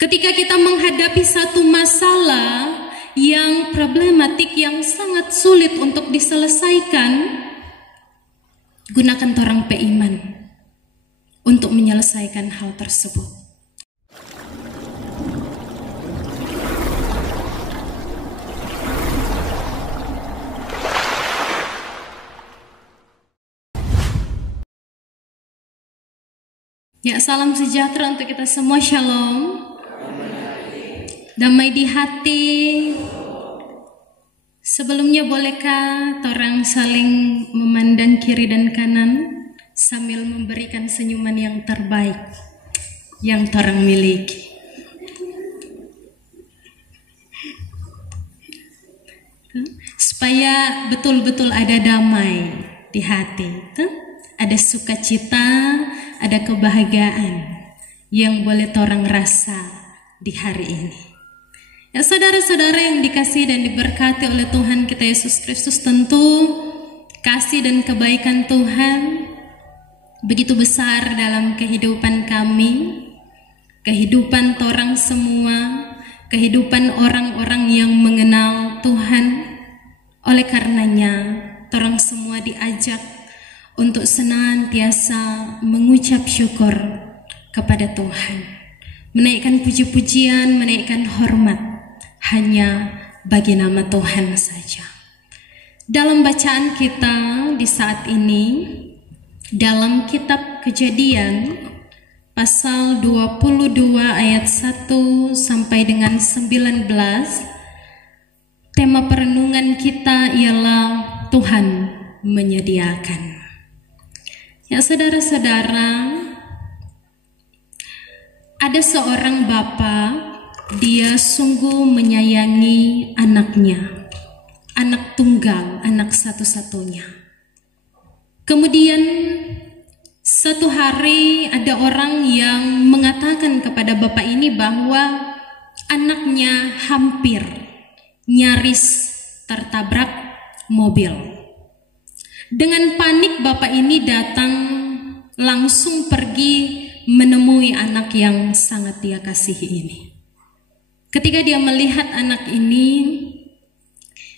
Ketika kita menghadapi satu masalah yang problematik, yang sangat sulit untuk diselesaikan, gunakan torang peiman untuk menyelesaikan hal tersebut. Ya, salam sejahtera untuk kita semua. Shalom. Damai di hati. Sebelumnya bolehkah torang saling memandang kiri dan kanan sambil memberikan senyuman yang terbaik yang torang miliki. Supaya betul-betul ada damai di hati. Ada sukacita, ada kebahagiaan yang boleh torang rasa di hari ini. Ya, saudara-saudara yang dikasihi dan diberkati oleh Tuhan kita Yesus Kristus, tentu kasih dan kebaikan Tuhan begitu besar dalam kehidupan kami, kehidupan torang semua, kehidupan orang-orang yang mengenal Tuhan. Oleh karenanya, torang semua diajak untuk senantiasa mengucap syukur kepada Tuhan, menaikkan puji-pujian, menaikkan hormat hanya bagi nama Tuhan saja. Dalam bacaan kita di saat ini, dalam kitab Kejadian pasal 22 ayat 1 sampai dengan 19, tema perenungan kita ialah Tuhan menyediakan. Ya, saudara-saudara, ada seorang bapa, dia sungguh menyayangi anaknya, anak tunggal, anak satu-satunya. Kemudian satu hari ada orang yang mengatakan kepada bapak ini bahwa anaknya hampir nyaris tertabrak mobil. Dengan panik bapak ini datang, langsung pergi menemui anak yang sangat dia kasihi ini. Ketika dia melihat anak ini,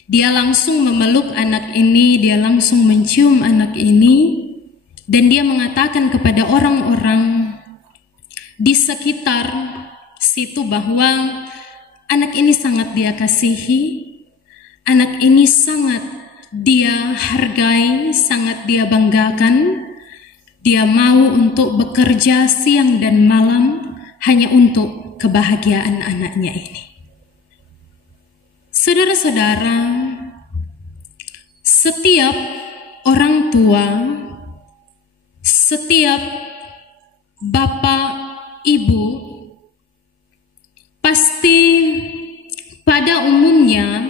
dia langsung memeluk anak ini, dia langsung mencium anak ini, dan dia mengatakan kepada orang-orang di sekitar situ bahwa anak ini sangat dia kasihi, anak ini sangat dia hargai, sangat dia banggakan. Dia mau untuk bekerja siang dan malam hanya untuk kebahagiaan anaknya ini. Saudara-saudara, setiap orang tua, setiap bapak, ibu, pasti pada umumnya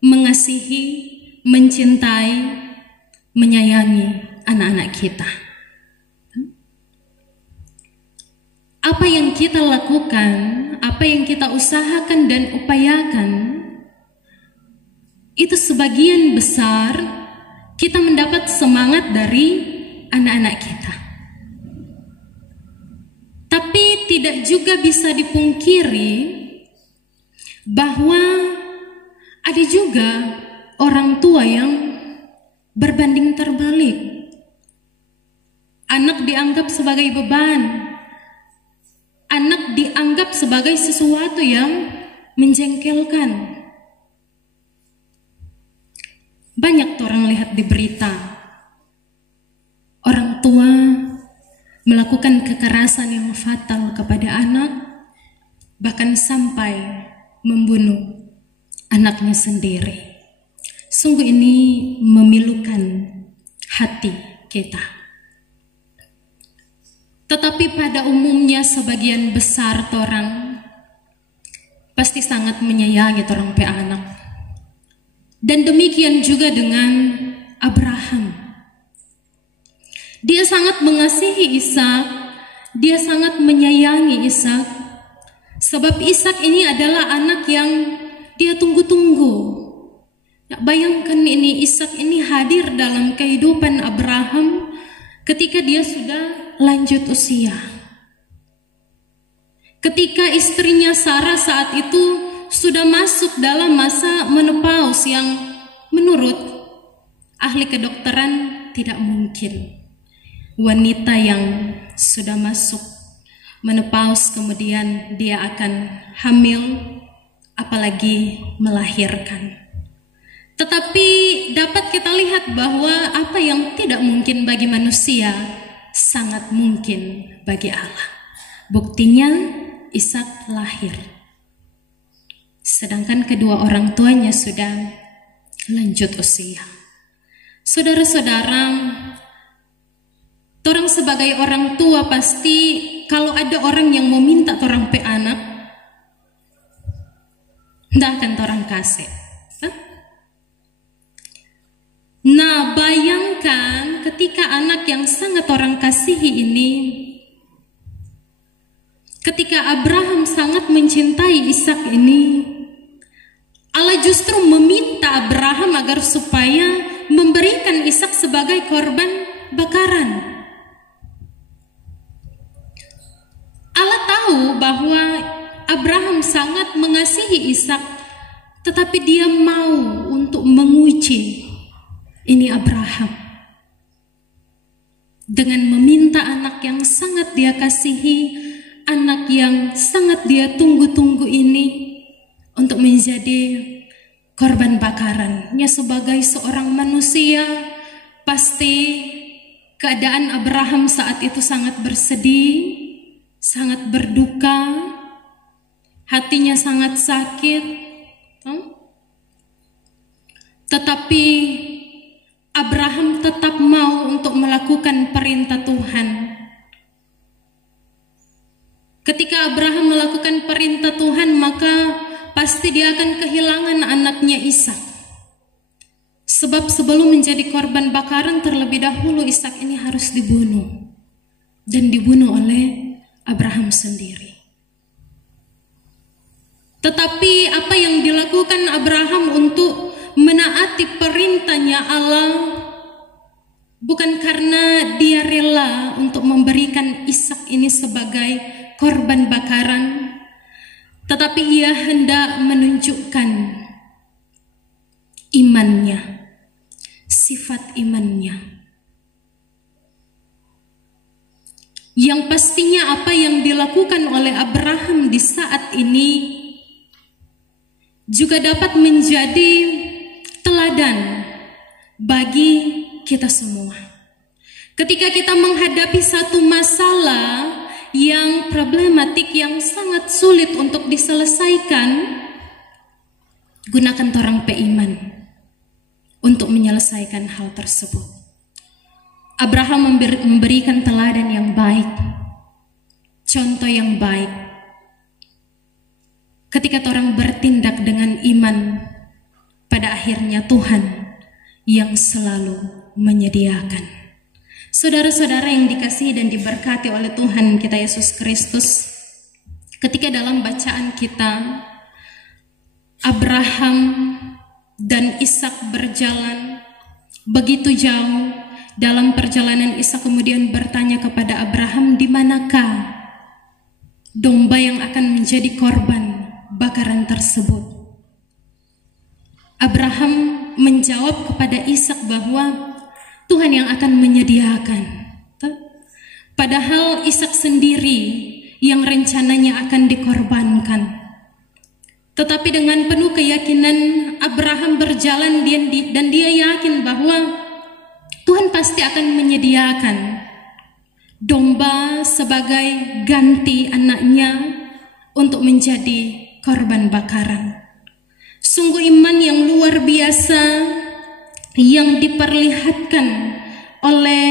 mengasihi, mencintai, menyayangi anak-anak kita. Apa yang kita lakukan, apa yang kita usahakan dan upayakan, itu sebagian besar kita mendapat semangat dari anak-anak kita. Tapi tidak juga bisa dipungkiri bahwa ada juga orang tua yang berbanding terbalik. Anak dianggap sebagai beban. Anak dianggap sebagai sesuatu yang menjengkelkan. Banyak orang lihat di berita, orang tua melakukan kekerasan yang fatal kepada anak, bahkan sampai membunuh anaknya sendiri. Sungguh ini memilukan hati kita. Tetapi pada umumnya sebagian besar orang pasti sangat menyayangi orang pe anak. Dan demikian juga dengan Abraham. Dia sangat mengasihi Ishak, dia sangat menyayangi Ishak, sebab Ishak ini adalah anak yang dia tunggu-tunggu. Ya, bayangkan ini Ishak ini hadir dalam kehidupan Abraham ketika dia sudah lanjut usia. ketika istrinya Sarah saat itu sudah masuk dalam masa menopause yang menurut ahli kedokteran tidak mungkin wanita yang sudah masuk menopause kemudian dia akan hamil, apalagi melahirkan. Tetapi dapat kita lihat bahwa apa yang tidak mungkin bagi manusia sangat mungkin bagi Allah. Buktinya Ishak lahir, sedangkan kedua orang tuanya sudah lanjut usia. Saudara-saudara, orang sebagai orang tua pasti kalau ada orang yang mau minta orang pe anak, tidak akan orang kasih. Nah, bayangkan ketika anak yang sangat orang kasihi ini, ketika Abraham sangat mencintai Ishak ini, Allah justru meminta Abraham agar supaya memberikan Ishak sebagai korban bakaran. Allah tahu bahwa Abraham sangat mengasihi Ishak, tetapi dia mau untuk menguji ini Abraham dengan meminta anak yang sangat dia kasihi, anak yang sangat dia tunggu-tunggu ini untuk menjadi korban bakarannya. Sebagai seorang manusia, pasti keadaan Abraham saat itu sangat bersedih, sangat berduka, hatinya sangat sakit. Tetapi Abraham tetap mau untuk melakukan perintah Tuhan. Ketika Abraham melakukan perintah Tuhan, maka pasti dia akan kehilangan anaknya Ishak. Sebab sebelum menjadi korban bakaran, terlebih dahulu Ishak ini harus dibunuh. Dan dibunuh oleh Abraham sendiri. Tetapi apa yang dilakukan Abraham untuk menaati perintahnya Allah bukan karena dia rela untuk memberikan Ishak ini sebagai korban bakaran, tetapi ia hendak menunjukkan imannya, sifat imannya, yang pastinya apa yang dilakukan oleh Abraham di saat ini juga dapat menjadi teladan bagi kita semua. Ketika kita menghadapi satu masalah yang problematik, yang sangat sulit untuk diselesaikan, gunakan torang peiman untuk menyelesaikan hal tersebut. Abraham memberikan teladan yang baik, contoh yang baik. Ketika orang bertindak dengan iman, pada akhirnya Tuhan yang selalu menyediakan. Saudara-saudara yang dikasihi dan diberkati oleh Tuhan kita Yesus Kristus, ketika dalam bacaan kita Abraham dan Ishak berjalan begitu jauh, dalam perjalanan Ishak kemudian bertanya kepada Abraham, di manakah domba yang akan menjadi korban bakaran tersebut? Abraham menjawab kepada Ishak bahwa Tuhan yang akan menyediakan. Padahal Ishak sendiri yang rencananya akan dikorbankan. Tetapi dengan penuh keyakinan Abraham berjalan dan dia yakin bahwa Tuhan pasti akan menyediakan domba sebagai ganti anaknya untuk menjadi korban bakaran. Sungguh iman yang luar biasa yang diperlihatkan oleh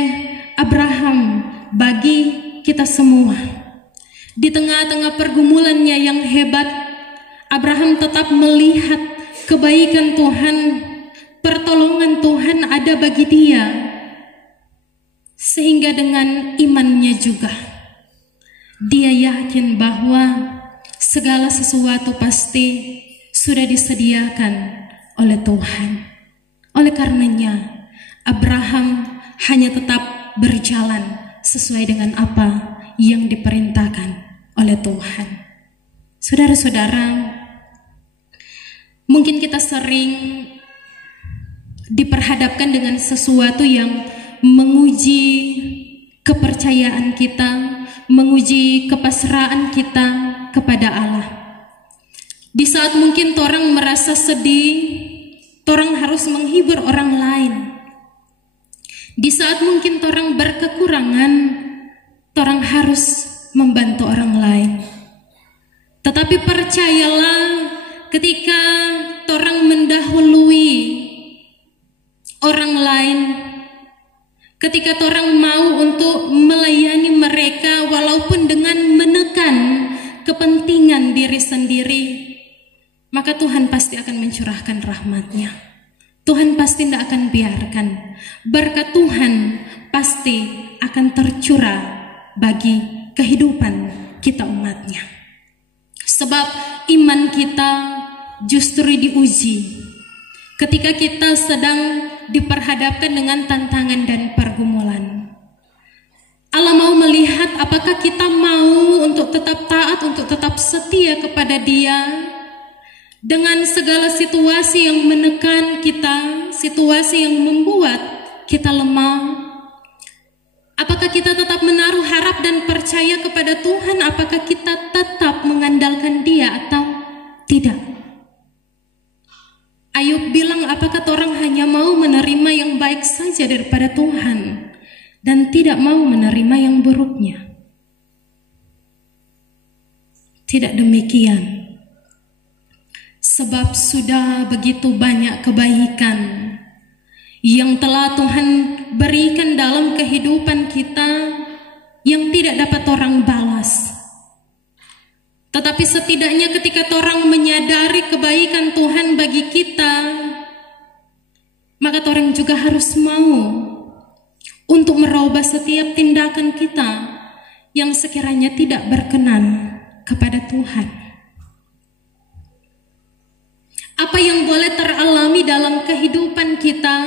Abraham bagi kita semua. Di tengah-tengah pergumulannya yang hebat, Abraham tetap melihat kebaikan Tuhan, pertolongan Tuhan ada bagi dia. Sehingga dengan imannya juga, dia yakin bahwa segala sesuatu pasti sudah disediakan oleh Tuhan. Oleh karenanya, Abraham hanya tetap berjalan sesuai dengan apa yang diperintahkan oleh Tuhan. Saudara-saudara, mungkin kita sering diperhadapkan dengan sesuatu yang menguji kepercayaan kita, menguji kepasrahan kita kepada Allah. Di saat mungkin torang merasa sedih, torang harus menghibur orang lain. Di saat mungkin torang berkekurangan, torang harus membantu orang lain. Tetapi percayalah, ketika torang mendahului orang lain, ketika torang mau untuk melayani mereka walaupun dengan menekan kepentingan diri sendiri, maka Tuhan pasti akan mencurahkan rahmat-Nya. Tuhan pasti tidak akan biarkan. Berkat Tuhan pasti akan tercurah bagi kehidupan kita umat-Nya. Sebab iman kita justru diuji ketika kita sedang diperhadapkan dengan tantangan dan pergumulan. Allah mau melihat apakah kita mau untuk tetap taat, untuk tetap setia kepada Dia dengan segala situasi yang menekan kita, situasi yang membuat kita lemah. Apakah kita tetap menaruh harap dan percaya kepada Tuhan? Apakah kita tetap mengandalkan Dia atau tidak? Ayub bilang, apakah orang hanya mau menerima yang baik saja daripada Tuhan dan tidak mau menerima yang buruknya? Tidak demikian. Sebab sudah begitu banyak kebaikan yang telah Tuhan berikan dalam kehidupan kita yang tidak dapat orang balas. Tetapi setidaknya ketika orang menyadari kebaikan Tuhan bagi kita, maka orang juga harus mau untuk merubah setiap tindakan kita yang sekiranya tidak berkenan kepada Tuhan. Apa yang boleh teralami dalam kehidupan kita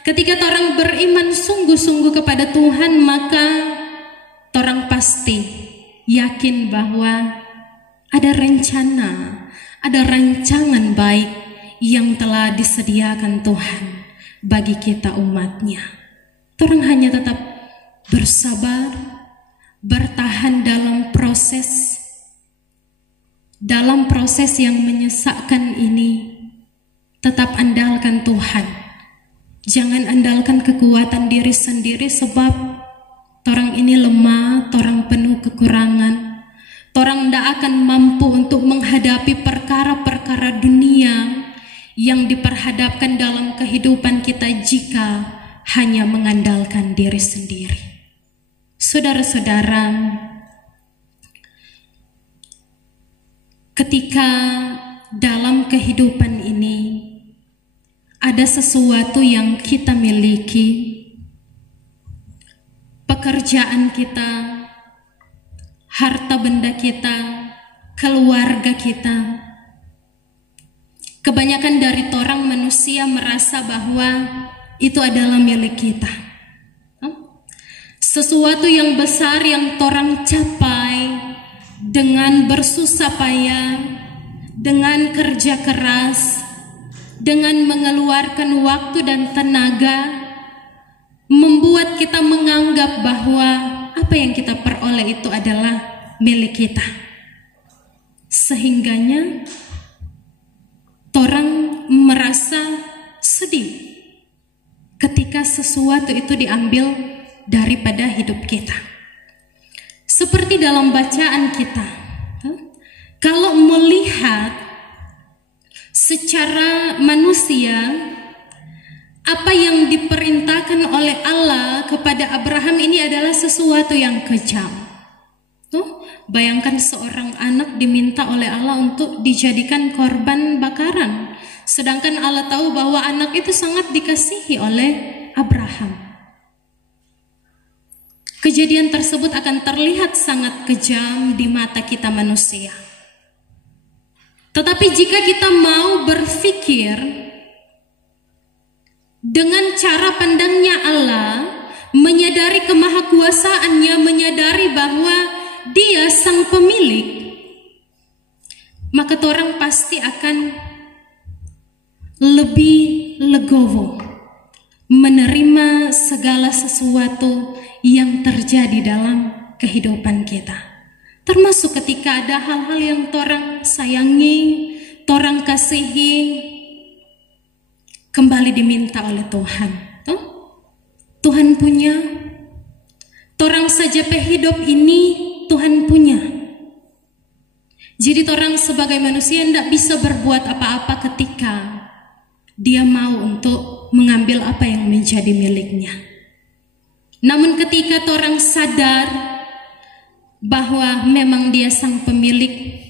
ketika orang beriman sungguh-sungguh kepada Tuhan, maka orang pasti yakin bahwa ada rencana, ada rancangan baik yang telah disediakan Tuhan bagi kita umat-Nya. Orang hanya tetap bersabar, bertahan dalam proses yang menyesakkan ini. Tetap andalkan Tuhan. Jangan andalkan kekuatan diri sendiri, sebab orang ini lemah, orang penuh kekurangan. Orang tidak akan mampu untuk menghadapi perkara-perkara dunia yang diperhadapkan dalam kehidupan kita jika hanya mengandalkan diri sendiri. Saudara-saudara, ketika dalam kehidupan ini ada sesuatu yang kita miliki, pekerjaan kita, harta benda kita, keluarga kita. Kebanyakan dari orang manusia merasa bahwa itu adalah milik kita. Sesuatu yang besar yang orang capai dengan bersusah payah, dengan kerja keras, dengan mengeluarkan waktu dan tenaga, membuat kita menganggap bahwa apa yang kita peroleh itu adalah milik kita. Sehingganya orang merasa sedih ketika sesuatu itu diambil daripada hidup kita. Seperti dalam bacaan kita, kalau melihat secara manusia, apa yang diperintahkan oleh Allah kepada Abraham ini adalah sesuatu yang kejam. Bayangkan seorang anak diminta oleh Allah untuk dijadikan korban bakaran, sedangkan Allah tahu bahwa anak itu sangat dikasihi oleh Abraham. Kejadian tersebut akan terlihat sangat kejam di mata kita manusia. Tetapi jika kita mau berpikir dengan cara pandangnya Allah, menyadari kemahakuasaannya, menyadari bahwa Dia sang pemilik, maka orang pasti akan lebih legowo menerima segala sesuatu yang terjadi dalam kehidupan kita. Termasuk ketika ada hal-hal yang torang sayangi, torang kasihi, kembali diminta oleh Tuhan. Tuhan punya, torang saja hidup ini Tuhan punya. Jadi orang sebagai manusia tidak bisa berbuat apa-apa ketika dia mau untuk mengambil apa yang menjadi miliknya. Namun ketika orang sadar bahwa memang dia sang pemilik,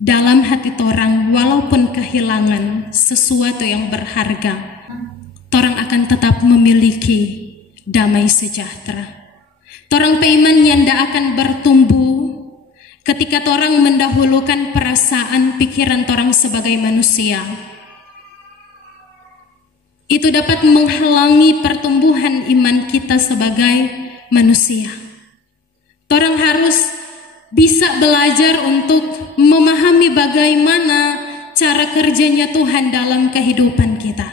dalam hati orang walaupun kehilangan sesuatu yang berharga, orang akan tetap memiliki damai sejahtera. Orang peiman yang tidak akan bertumbuh ketika orang mendahulukan perasaan pikiran orang sebagai manusia. Itu dapat menghalangi pertumbuhan iman kita sebagai manusia. Orang harus bisa belajar untuk memahami bagaimana cara kerjanya Tuhan dalam kehidupan kita,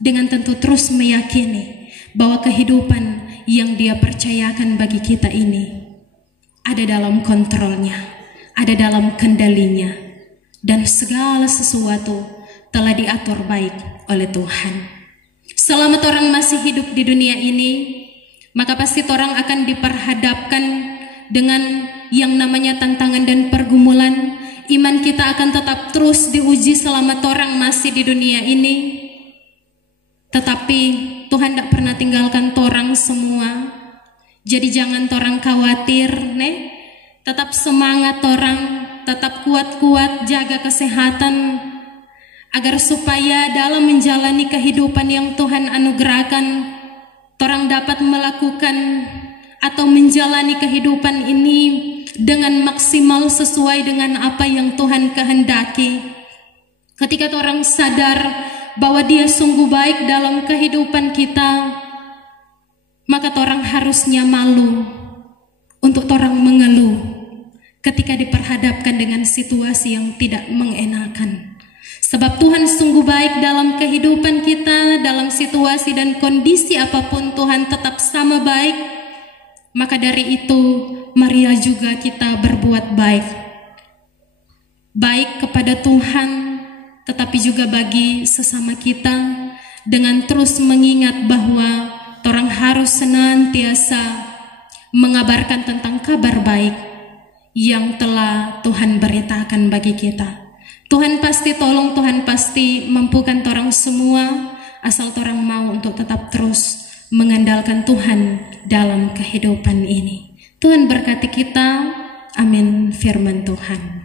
dengan tentu terus meyakini bahwa kehidupan yang Dia percayakan bagi kita ini ada dalam kontrolnya, ada dalam kendalinya, dan segala sesuatu telah diatur baik oleh Tuhan. Selama orang masih hidup di dunia ini, maka pasti orang akan diperhadapkan dengan yang namanya tantangan dan pergumulan. Iman kita akan tetap terus diuji selama orang masih di dunia ini. Tetapi Tuhan tidak pernah tinggalkan orang semua. Jadi jangan orang khawatir, tetap semangat orang, tetap kuat-kuat, jaga kesehatan, agar supaya dalam menjalani kehidupan yang Tuhan anugerahkan, orang dapat melakukan atau menjalani kehidupan ini dengan maksimal sesuai dengan apa yang Tuhan kehendaki. Ketika orang sadar bahwa Dia sungguh baik dalam kehidupan kita, maka orang harusnya malu untuk orang mengeluh ketika diperhadapkan dengan situasi yang tidak mengenakan. Sebab Tuhan sungguh baik dalam kehidupan kita, dalam situasi dan kondisi apapun Tuhan tetap sama baik. Maka dari itu, marilah juga kita berbuat baik. Baik kepada Tuhan, tetapi juga bagi sesama kita, dengan terus mengingat bahwa orang harus senantiasa mengabarkan tentang kabar baik yang telah Tuhan beritakan bagi kita. Tuhan pasti tolong, Tuhan pasti mampukan orang semua, asal orang mau untuk tetap terus mengandalkan Tuhan dalam kehidupan ini. Tuhan berkati kita. Amin. Firman Tuhan.